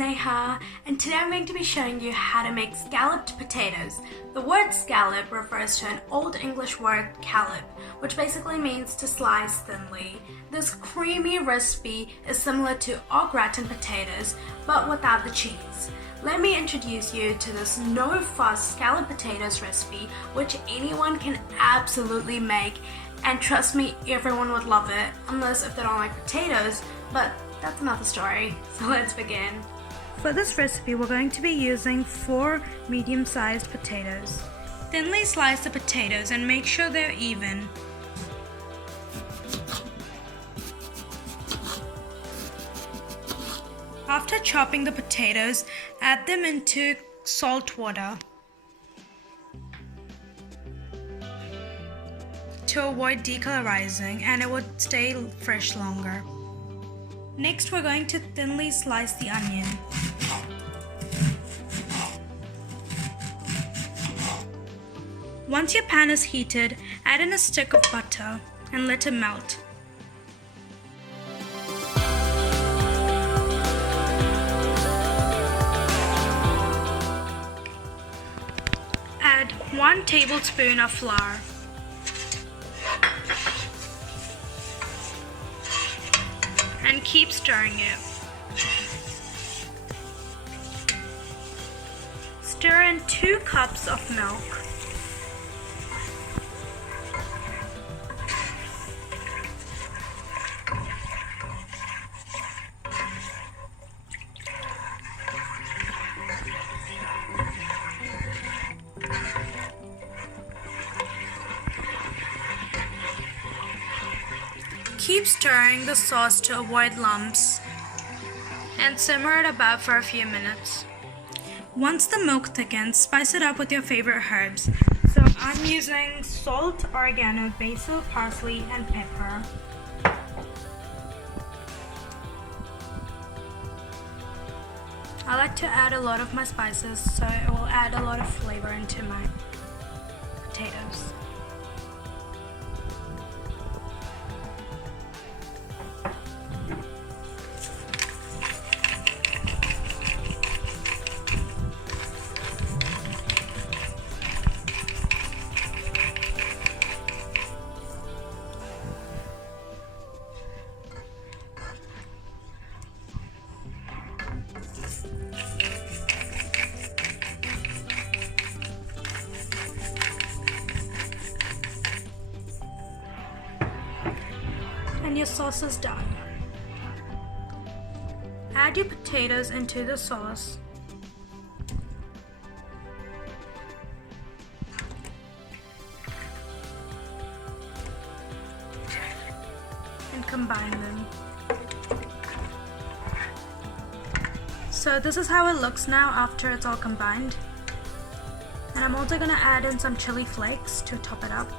Neha, and today I'm going to be showing you how to make scalloped potatoes. The word scallop refers to an Old English word scallop, which basically means to slice thinly. This creamy recipe is similar to au gratin potatoes, but without the cheese. Let me introduce you to this no-fuss scalloped potatoes recipe, which anyone can absolutely make, and trust me, everyone would love it, unless if they don't like potatoes, but that's another story, so let's begin. For this recipe, we're going to be using 4 medium-sized potatoes. Thinly slice the potatoes and make sure they're even. After chopping the potatoes, add them into salt water to avoid decolorizing, and it would stay fresh longer. Next, we're going to thinly slice the onion. Once your pan is heated, add in a stick of butter and let it melt. Add 1 tablespoon of flour. And keep stirring it. Stir in 2 cups of milk. Keep stirring the sauce to avoid lumps and simmer it above for a few minutes. Once the milk thickens, spice it up with your favorite herbs. So I'm using salt, oregano, basil, parsley, and pepper. I like to add a lot of my spices, so it will add a lot of flavor into my potatoes. And your sauce is done. Add your potatoes into the sauce. And combine them. So this is how it looks now after it's all combined. And I'm also going to add in some chili flakes to top it up.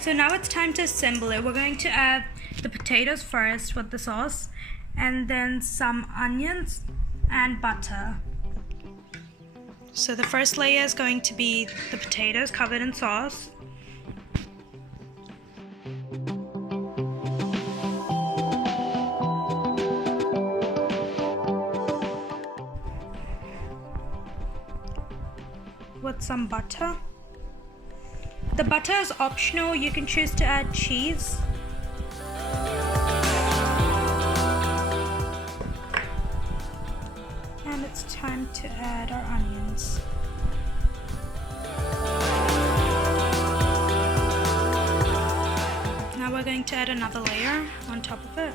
So now it's time to assemble it. We're going to add the potatoes first with the sauce, and then some onions and butter. So the first layer is going to be the potatoes covered in sauce. With some butter. The butter is optional, you can choose to add cheese. And it's time to add our onions. Now we're going to add another layer on top of it.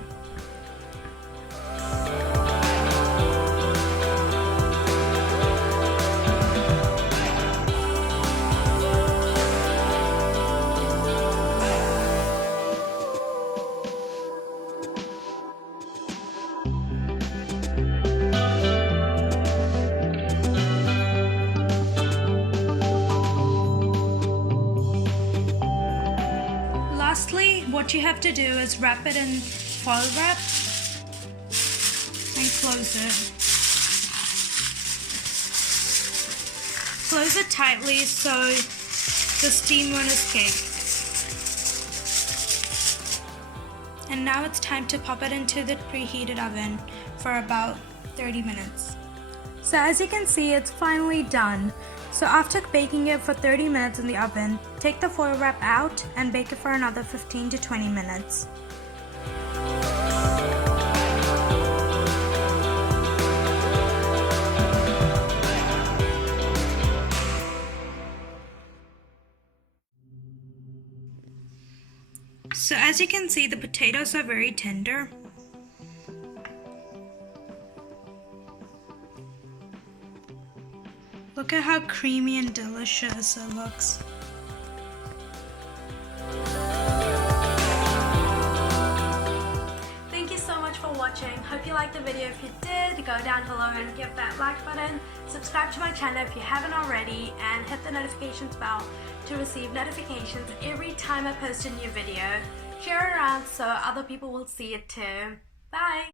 Lastly, what you have to do is wrap it in foil wrap and close it. Close it tightly so the steam won't escape. And now it's time to pop it into the preheated oven for about 30 minutes. So as you can see, it's finally done. So after baking it for 30 minutes in the oven, take the foil wrap out and bake it for another 15 to 20 minutes. So as you can see, the potatoes are very tender. Look at how creamy and delicious it looks. Thank you so much for watching. Hope you liked the video. If you did, go down below and give that like button. Subscribe to my channel if you haven't already, and hit the notifications bell to receive notifications every time I post a new video. Share it around so other people will see it too. Bye!